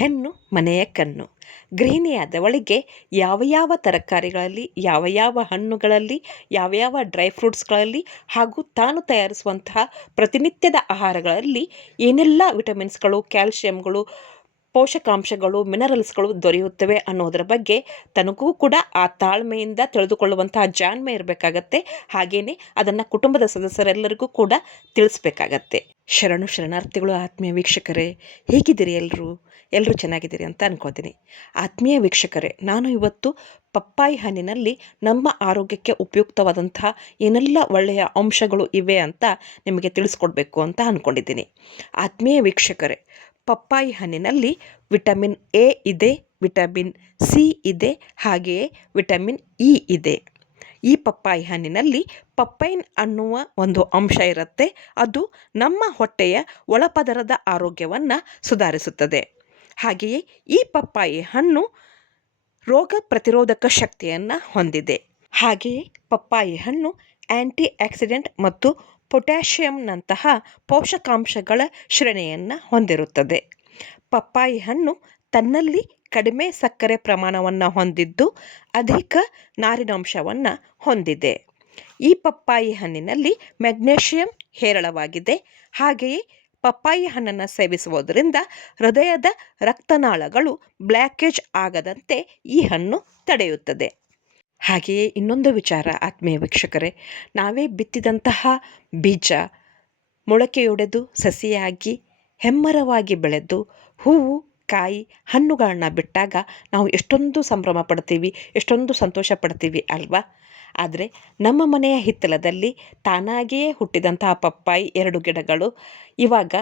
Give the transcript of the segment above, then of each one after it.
ಹೆಣ್ಣು ಮನೆಯ ಕಣ್ಣು. ಗೃಹಿಣಿಯಾದವಳಿಗೆ ಯಾವ ಯಾವ ತರಕಾರಿಗಳಲ್ಲಿ, ಯಾವ ಯಾವ ಹಣ್ಣುಗಳಲ್ಲಿ, ಯಾವ ಯಾವ ಡ್ರೈ ಫ್ರೂಟ್ಸ್ಗಳಲ್ಲಿ ಹಾಗೂ ತಾನು ತಯಾರಿಸುವಂತಹ ಪ್ರತಿನಿತ್ಯದ ಆಹಾರಗಳಲ್ಲಿ ಏನೆಲ್ಲ ವಿಟಮಿನ್ಸ್ಗಳು, ಕ್ಯಾಲ್ಶಿಯಂಗಳು, ಪೋಷಕಾಂಶಗಳು, ಮಿನರಲ್ಸ್ಗಳು ದೊರೆಯುತ್ತವೆ ಅನ್ನೋದರ ಬಗ್ಗೆ ತನಗೂ ಕೂಡ ಆ ತಾಳ್ಮೆಯಿಂದ ತಿಳಿದುಕೊಳ್ಳುವಂತಹ ಜಾಣ್ಮೆ ಇರಬೇಕಾಗತ್ತೆ. ಹಾಗೆಯೇ ಅದನ್ನು ಕುಟುಂಬದ ಸದಸ್ಯರೆಲ್ಲರಿಗೂ ಕೂಡ ತಿಳಿಸ್ಬೇಕಾಗತ್ತೆ. ಶರಣು ಶರಣಾರ್ಥಿಗಳು, ಆತ್ಮೀಯ ವೀಕ್ಷಕರೇ, ಹೇಗಿದ್ದೀರಿ ಎಲ್ಲರೂ ಎಲ್ಲರೂ ಚೆನ್ನಾಗಿದ್ದೀರಿ ಅಂತ ಅನ್ಕೋತೀನಿ. ಆತ್ಮೀಯ ವೀಕ್ಷಕರೇ, ನಾನು ಇವತ್ತು ಪಪ್ಪಾಯಿ ಹಣ್ಣಿನಲ್ಲಿ ನಮ್ಮ ಆರೋಗ್ಯಕ್ಕೆ ಉಪಯುಕ್ತವಾದಂತಹ ಏನೆಲ್ಲ ಒಳ್ಳೆಯ ಅಂಶಗಳು ಇವೆ ಅಂತ ನಿಮಗೆ ತಿಳಿಸ್ಕೊಡ್ಬೇಕು ಅಂತ ಅಂದ್ಕೊಂಡಿದ್ದೀನಿ ಆತ್ಮೀಯ ವೀಕ್ಷಕರೇ, ಪಪ್ಪಾಯಿ ಹಣ್ಣಿನಲ್ಲಿ ವಿಟಮಿನ್ ಎ ಇದೆ, ವಿಟಮಿನ್ ಸಿ ಇದೆ, ಹಾಗೆಯೇ ವಿಟಮಿನ್ ಇ ಇದೆ. ಈ ಪಪ್ಪಾಯಿ ಹಣ್ಣಿನಲ್ಲಿ ಪಪ್ಪೈನ್ ಅನ್ನುವ ಒಂದು ಅಂಶ ಇರುತ್ತೆ. ಅದು ನಮ್ಮ ಹೊಟ್ಟೆಯ ಒಳಪದರದ ಆರೋಗ್ಯವನ್ನು ಸುಧಾರಿಸುತ್ತದೆ. ಹಾಗೆಯೇ ಈ ಪಪ್ಪಾಯಿ ಹಣ್ಣು ರೋಗ ಪ್ರತಿರೋಧಕ ಶಕ್ತಿಯನ್ನು ಹೊಂದಿದೆ. ಹಾಗೆಯೇ ಪಪ್ಪಾಯಿ ಹಣ್ಣು ಆ್ಯಂಟಿ ಆಕ್ಸಿಡೆಂಟ್ ಮತ್ತು ಪೊಟ್ಯಾಷಿಯಂನಂತಹ ಪೋಷಕಾಂಶಗಳ ಶ್ರೇಣಿಯನ್ನು ಹೊಂದಿರುತ್ತದೆ. ಪಪ್ಪಾಯಿ ಹಣ್ಣು ತನ್ನಲ್ಲಿ ಕಡಿಮೆ ಸಕ್ಕರೆ ಪ್ರಮಾಣವನ್ನು ಹೊಂದಿದ್ದು ಅಧಿಕ ನಾರಿನಾಂಶವನ್ನು ಹೊಂದಿದೆ. ಈ ಪಪ್ಪಾಯಿ ಹಣ್ಣಿನಲ್ಲಿ ಮೆಗ್ನೇಷಿಯಂ ಹೇರಳವಾಗಿದೆ. ಹಾಗೆಯೇ ಪಪ್ಪಾಯಿ ಹಣ್ಣನ್ನು ಸೇವಿಸುವುದರಿಂದ ಹೃದಯದ ರಕ್ತನಾಳಗಳು ಬ್ಲ್ಯಾಕೇಜ್ ಆಗದಂತೆ ಈ ಹಣ್ಣು ತಡೆಯುತ್ತದೆ. ಹಾಗೆಯೇ ಇನ್ನೊಂದು ವಿಚಾರ, ಆತ್ಮೀಯ ವೀಕ್ಷಕರೇ. ನಾವೇ ಬಿತ್ತಿದಂತಹ ಬೀಜ ಮೊಳಕೆಯೊಡೆದು ಸಸಿಯಾಗಿ ಹೆಮ್ಮರವಾಗಿ ಬೆಳೆದು ಹೂವು ಕಾಯಿ ಹಣ್ಣುಗಳನ್ನ ಬಿಟ್ಟಾಗ ನಾವು ಎಷ್ಟೊಂದು ಸಂಭ್ರಮ ಪಡ್ತೀವಿ, ಎಷ್ಟೊಂದು ಸಂತೋಷ ಪಡ್ತೀವಿ ಅಲ್ವಾ? ಆದರೆ ನಮ್ಮ ಮನೆಯ ಹಿತ್ತಲದಲ್ಲಿ ತಾನಾಗಿಯೇ ಹುಟ್ಟಿದಂತಹ ಪಪ್ಪಾಯಿ, ಎರಡು ಗಿಡಗಳು ಇವಾಗ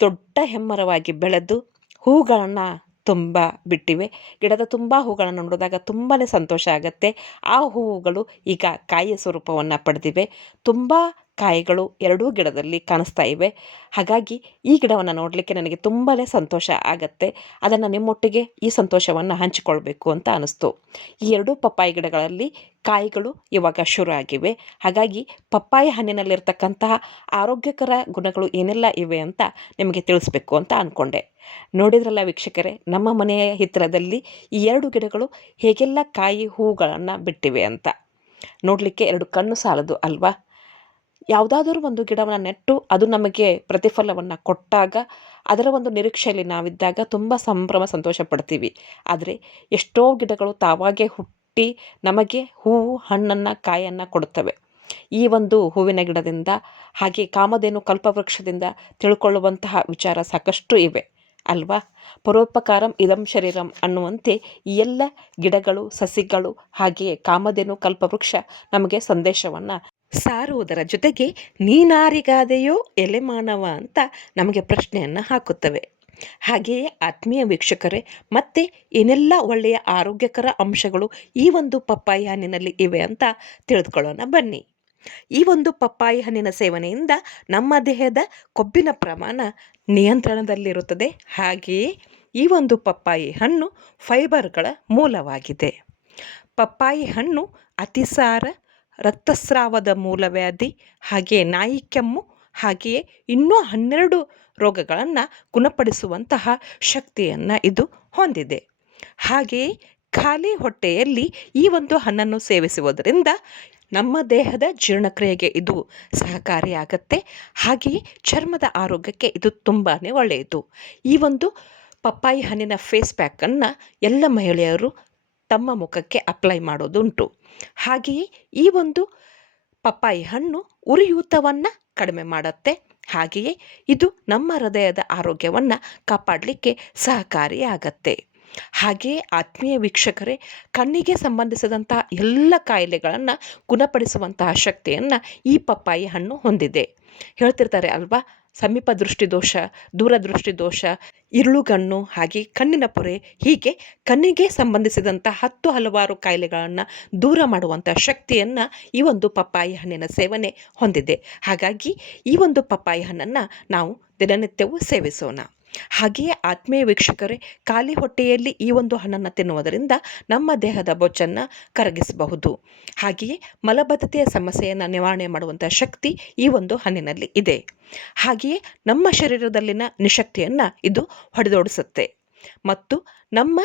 ದೊಡ್ಡ ಹೆಮ್ಮರವಾಗಿ ಬೆಳೆದು ಹೂಗಳನ್ನು ತುಂಬ ಬಿಟ್ಟಿವೆ. ಗಿಡದ ತುಂಬ ಹೂಗಳನ್ನು ನೋಡಿದಾಗ ತುಂಬಾ ಸಂತೋಷ ಆಗುತ್ತೆ. ಆ ಹೂವುಗಳು ಈಗ ಕಾಯಿಯ ಸ್ವರೂಪವನ್ನು ಪಡೆದಿವೆ. ತುಂಬ ಕಾಯಿಗಳು ಎರಡೂ ಗಿಡದಲ್ಲಿ ಕಾಣಿಸ್ತಾ ಇವೆ. ಹಾಗಾಗಿ ಈ ಗಿಡವನ್ನು ನೋಡಲಿಕ್ಕೆ ನನಗೆ ತುಂಬಾ ಸಂತೋಷ ಆಗತ್ತೆ. ಅದನ್ನು ನಿಮ್ಮೊಟ್ಟಿಗೆ ಈ ಸಂತೋಷವನ್ನು ಹಂಚಿಕೊಳ್ಬೇಕು ಅಂತ ಅನಿಸ್ತು. ಈ ಎರಡೂ ಪಪ್ಪಾಯಿ ಗಿಡಗಳಲ್ಲಿ ಕಾಯಿಗಳು ಇವಾಗ ಶುರು ಆಗಿವೆ. ಹಾಗಾಗಿ ಪಪ್ಪಾಯಿ ಹಣ್ಣಿನಲ್ಲಿರ್ತಕ್ಕಂತಹ ಆರೋಗ್ಯಕರ ಗುಣಗಳು ಏನೆಲ್ಲ ಇವೆ ಅಂತ ನಿಮಗೆ ತಿಳಿಸ್ಬೇಕು ಅಂತ ಅಂದ್ಕೊಂಡೆ ನೋಡಿದ್ರಲ್ಲ ವೀಕ್ಷಕರೇ, ನಮ್ಮ ಮನೆಯ ಹಿತ್ತಿರದಲ್ಲಿ ಈ ಎರಡು ಗಿಡಗಳು ಹೇಗೆಲ್ಲ ಕಾಯಿ ಹೂಗಳನ್ನು ಬಿಟ್ಟಿವೆ ಅಂತ. ನೋಡಲಿಕ್ಕೆ ಎರಡು ಕಣ್ಣು ಸಾಲದು ಅಲ್ವಾ? ಯಾವುದಾದರೂ ಒಂದು ಗಿಡವನ್ನು ನೆಟ್ಟು ಅದು ನಮಗೆ ಪ್ರತಿಫಲವನ್ನು ಕೊಟ್ಟಾಗ ಅದರ ಒಂದು ನಿರೀಕ್ಷೆಯಲ್ಲಿ ನಾವಿದ್ದಾಗ ತುಂಬ ಸಂಭ್ರಮ ಸಂತೋಷ ಪಡ್ತೀವಿ ಆದರೆ ಎಷ್ಟೋ ಗಿಡಗಳು ತಾವಾಗೇ ಹುಟ್ಟಿ ನಮಗೆ ಹೂವು, ಹಣ್ಣನ್ನು, ಕಾಯನ್ನು ಕೊಡುತ್ತವೆ. ಈ ಒಂದು ಹೂವಿನ ಗಿಡದಿಂದ ಹಾಗೆ ಕಾಮಧೇನು ಕಲ್ಪವೃಕ್ಷದಿಂದ ತಿಳ್ಕೊಳ್ಳುವಂತಹ ವಿಚಾರ ಸಾಕಷ್ಟು ಇವೆ. ಅಲ್ವಾ? ಪರೋಪಕಾರಂ ಇದಂ ಶರೀರಂ ಅನ್ನುವಂತೆ ಈ ಎಲ್ಲ ಗಿಡಗಳು, ಸಸಿಗಳು ಹಾಗೆಯೇ ಕಾಮಧೇನು ಕಲ್ಪವೃಕ್ಷ ನಮಗೆ ಸಂದೇಶವನ್ನು ಸಾರುವುದರ ಜೊತೆಗೆ ನೀನಾರಿಗಾದೆಯೋ ಎಲೆ ಮಾನವ ಅಂತ ನಮಗೆ ಪ್ರಶ್ನೆಯನ್ನು ಹಾಕುತ್ತವೆ. ಹಾಗೆಯೇ ಆತ್ಮೀಯ ವೀಕ್ಷಕರೇ, ಮತ್ತೆ ಏನೆಲ್ಲ ಒಳ್ಳೆಯ ಆರೋಗ್ಯಕರ ಅಂಶಗಳು ಈ ಒಂದು ಪಪ್ಪಾಯಿ ಹಣ್ಣಿನಲ್ಲಿ ಇವೆ ಅಂತ ತಿಳಿದುಕೊಳ್ಳೋಣ ಬನ್ನಿ. ಈ ಒಂದು ಪಪ್ಪಾಯಿ ಹಣ್ಣಿನ ಸೇವನೆಯಿಂದ ನಮ್ಮ ದೇಹದ ಕೊಬ್ಬಿನ ಪ್ರಮಾಣ ನಿಯಂತ್ರಣದಲ್ಲಿರುತ್ತದೆ. ಹಾಗೆಯೇ ಈ ಒಂದು ಪಪ್ಪಾಯಿ ಹಣ್ಣು ಫೈಬರ್ಗಳ ಮೂಲವಾಗಿದೆ. ಪಪ್ಪಾಯಿ ಹಣ್ಣು ಅತಿಸಾರ ರಕ್ತಸ್ರಾವದ ಮೂಲವ್ಯಾಧಿ, ಹಾಗೆಯೇ ನಾಯಿ ಕೆಮ್ಮು, ಹಾಗೆಯೇ ಇನ್ನೂ ಹನ್ನೆರಡು ರೋಗಗಳನ್ನು ಗುಣಪಡಿಸುವಂತಹ ಶಕ್ತಿಯನ್ನು ಇದು ಹೊಂದಿದೆ. ಹಾಗೆಯೇ ಖಾಲಿ ಹೊಟ್ಟೆಯಲ್ಲಿ ಈ ಒಂದು ಹಣ್ಣನ್ನು ಸೇವಿಸುವುದರಿಂದ ನಮ್ಮ ದೇಹದ ಜೀರ್ಣಕ್ರಿಯೆಗೆ ಇದು ಸಹಕಾರಿಯಾಗತ್ತೆ. ಹಾಗೆಯೇ ಚರ್ಮದ ಆರೋಗ್ಯಕ್ಕೆ ಇದು ತುಂಬಾ ಒಳ್ಳೆಯದು. ಈ ಒಂದು ಪಪ್ಪಾಯಿ ಹಣ್ಣಿನ ಫೇಸ್ ಪ್ಯಾಕನ್ನು ಎಲ್ಲ ಮಹಿಳೆಯರು ತಮ್ಮ ಮುಖಕ್ಕೆ ಅಪ್ಲೈ ಮಾಡೋದುಂಟು. ಹಾಗೆಯೇ ಈ ಒಂದು ಪಪ್ಪಾಯಿ ಹಣ್ಣು ಉರಿಯೂತವನ್ನು ಕಡಿಮೆ ಮಾಡುತ್ತೆ. ಹಾಗೆಯೇ ಇದು ನಮ್ಮ ಹೃದಯದ ಆರೋಗ್ಯವನ್ನು ಕಾಪಾಡಲಿಕ್ಕೆ ಸಹಕಾರಿಯಾಗತ್ತೆ. ಹಾಗೆಯೇ ಆತ್ಮೀಯ ವೀಕ್ಷಕರೇ, ಕಣ್ಣಿಗೆ ಸಂಬಂಧಿಸಿದಂತಹ ಎಲ್ಲ ಕಾಯಿಲೆಗಳನ್ನು ಗುಣಪಡಿಸುವಂತಹ ಶಕ್ತಿಯನ್ನು ಈ ಪಪ್ಪಾಯಿ ಹಣ್ಣು ಹೊಂದಿದೆ. ಹೇಳ್ತಿರ್ತಾರೆ ಅಲ್ವಾ, ಸಮೀಪ ದೃಷ್ಟಿ ದೋಷ ದೂರದೃಷ್ಟಿ ದೋಷ ಇರುಳುಗಣ್ಣು ಹಾಗೆ ಕಣ್ಣಿನ ಪೊರೆ, ಹೀಗೆ ಕಣ್ಣಿಗೆ ಸಂಬಂಧಿಸಿದಂಥ ಹತ್ತು ಹಲವಾರು ಕಾಯಿಲೆಗಳನ್ನು ದೂರ ಮಾಡುವಂಥ ಶಕ್ತಿಯನ್ನು ಈ ಒಂದು ಪಪ್ಪಾಯಿ ಹಣ್ಣಿನ ಸೇವನೆ ಹೊಂದಿದೆ. ಹಾಗಾಗಿ ಈ ಒಂದು ಪಪ್ಪಾಯಿ ಹಣ್ಣನ್ನು ನಾವು ದಿನನಿತ್ಯವೂ ಸೇವಿಸೋಣ. ಹಾಗೆಯೇ ಆತ್ಮೀಯ ವೀಕ್ಷಕರೇ, ಖಾಲಿ ಹೊಟ್ಟೆಯಲ್ಲಿ ಈ ಒಂದು ಹಣ್ಣನ್ನು ತಿನ್ನುವುದರಿಂದ ನಮ್ಮ ದೇಹದ ಬೊಚ್ಚನ್ನು ಕರಗಿಸಬಹುದು. ಹಾಗೆಯೇ ಮಲಬದ್ಧತೆಯ ಸಮಸ್ಯೆಯನ್ನು ನಿವಾರಣೆ ಮಾಡುವಂಥ ಶಕ್ತಿ ಈ ಒಂದು ಹಣ್ಣಿನಲ್ಲಿ ಇದೆ. ಹಾಗೆಯೇ ನಮ್ಮ ಶರೀರದಲ್ಲಿನ ನಿಶಕ್ತಿಯನ್ನು ಇದು ಹೊಡೆದೋಡಿಸುತ್ತೆ. ಮತ್ತು ನಮ್ಮ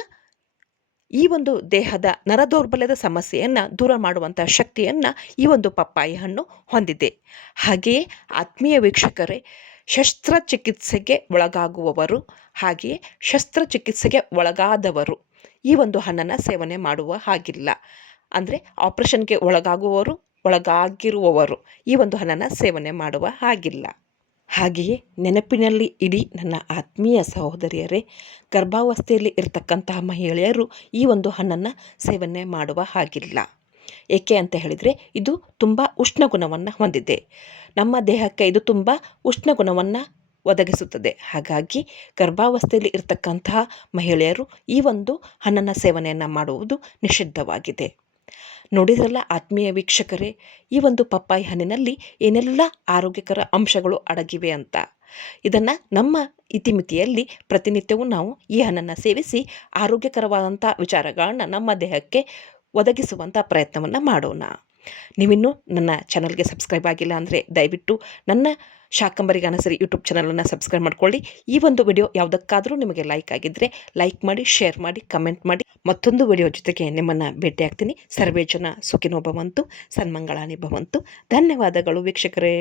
ಈ ಒಂದು ದೇಹದ ನರದೌರ್ಬಲ್ಯದ ಸಮಸ್ಯೆಯನ್ನು ದೂರ ಮಾಡುವಂಥ ಶಕ್ತಿಯನ್ನು ಈ ಒಂದು ಪಪ್ಪಾಯಿ ಹಣ್ಣು ಹೊಂದಿದೆ. ಹಾಗೆಯೇ ಆತ್ಮೀಯ ವೀಕ್ಷಕರೇ ಶಸ್ತ್ರಚಿಕಿತ್ಸೆಗೆ ಒಳಗಾಗುವವರು ಹಾಗೆಯೇ ಶಸ್ತ್ರಚಿಕಿತ್ಸೆಗೆ ಒಳಗಾದವರು. ಈ ಒಂದು ಹಣ್ಣನ್ನು ಸೇವನೆ ಮಾಡುವ ಹಾಗಿಲ್ಲ. ಅಂದರೆ ಆಪ್ರೇಷನ್ಗೆ ಒಳಗಾಗುವವರು, ಒಳಗಾಗಿರುವವರು ಈ ಒಂದು ಹಣ್ಣನ್ನು ಸೇವನೆ ಮಾಡುವ ಹಾಗಿಲ್ಲ. ಹಾಗೆಯೇ ನೆನಪಿನಲ್ಲಿ ಇಡೀ ನನ್ನ ಆತ್ಮೀಯ ಸಹೋದರಿಯರೇ, ಗರ್ಭಾವಸ್ಥೆಯಲ್ಲಿ ಇರತಕ್ಕಂತಹ ಮಹಿಳೆಯರು ಈ ಒಂದು ಹಣ್ಣನ್ನು ಸೇವನೆ ಮಾಡುವ ಹಾಗಿಲ್ಲ. ಏಕೆ ಅಂತ ಹೇಳಿದರೆ ಇದು ತುಂಬ ಉಷ್ಣ ಗುಣವನ್ನು ಹೊಂದಿದೆ. ನಮ್ಮ ದೇಹಕ್ಕೆ ಇದು ತುಂಬ ಉಷ್ಣ ಗುಣವನ್ನು ಒದಗಿಸುತ್ತದೆ. ಹಾಗಾಗಿ ಗರ್ಭಾವಸ್ಥೆಯಲ್ಲಿ ಇರತಕ್ಕಂತಹ ಮಹಿಳೆಯರು ಈ ಒಂದು ಹಣ್ಣನ್ನು ಸೇವನೆಯನ್ನು ಮಾಡುವುದು ನಿಷಿದ್ಧವಾಗಿದೆ. ನೋಡಿದ್ರಲ್ಲ ಆತ್ಮೀಯ ವೀಕ್ಷಕರೇ, ಈ ಒಂದು ಪಪ್ಪಾಯಿ ಹಣ್ಣಿನಲ್ಲಿ ಏನೆಲ್ಲ ಆರೋಗ್ಯಕರ ಅಂಶಗಳು ಅಡಗಿವೆ ಅಂತ? ಇದನ್ನು ನಮ್ಮ ಇತಿಮಿತಿಯಲ್ಲಿ ಪ್ರತಿನಿತ್ಯವೂ ನಾವು ಈ ಹಣ್ಣನ್ನು ಸೇವಿಸಿ ಆರೋಗ್ಯಕರವಾದಂಥ ವಿಚಾರಗಳನ್ನು ನಮ್ಮ ದೇಹಕ್ಕೆ ಒದಗಿಸುವಂಥ ಪ್ರಯತ್ನವನ್ನು ಮಾಡೋಣ. ನೀವಿನ್ನೂ ನನ್ನ ಚಾನಲ್ಗೆ ಸಬ್ಸ್ಕ್ರೈಬ್ ಆಗಿಲ್ಲ ಅಂದರೆ ದಯವಿಟ್ಟು ನನ್ನ ಶಾಕಂಬರಿ ಗಾನಸರಿ ಯೂಟ್ಯೂಬ್ ಚಾನಲನ್ನು ಸಬ್ಸ್ಕ್ರೈಬ್ ಮಾಡ್ಕೊಳ್ಳಿ. ಈ ಒಂದು ವಿಡಿಯೋ ಯಾವುದಕ್ಕಾದರೂ ನಿಮಗೆ ಲೈಕ್ ಆಗಿದ್ದರೆ ಲೈಕ್ ಮಾಡಿ, ಶೇರ್ ಮಾಡಿ, ಕಮೆಂಟ್ ಮಾಡಿ. ಮತ್ತೊಂದು ವಿಡಿಯೋ ಜೊತೆಗೆ ನಿಮ್ಮನ್ನು ಭೇಟಿಯಾಗ್ತೀನಿ ಸರ್ವೇ ಜನ ಸುಖಿನೋ ಭವಂತು ಸನ್ಮಂಗಳಾನಿ ಭವಂತು. ಧನ್ಯವಾದಗಳು ವೀಕ್ಷಕರೇ.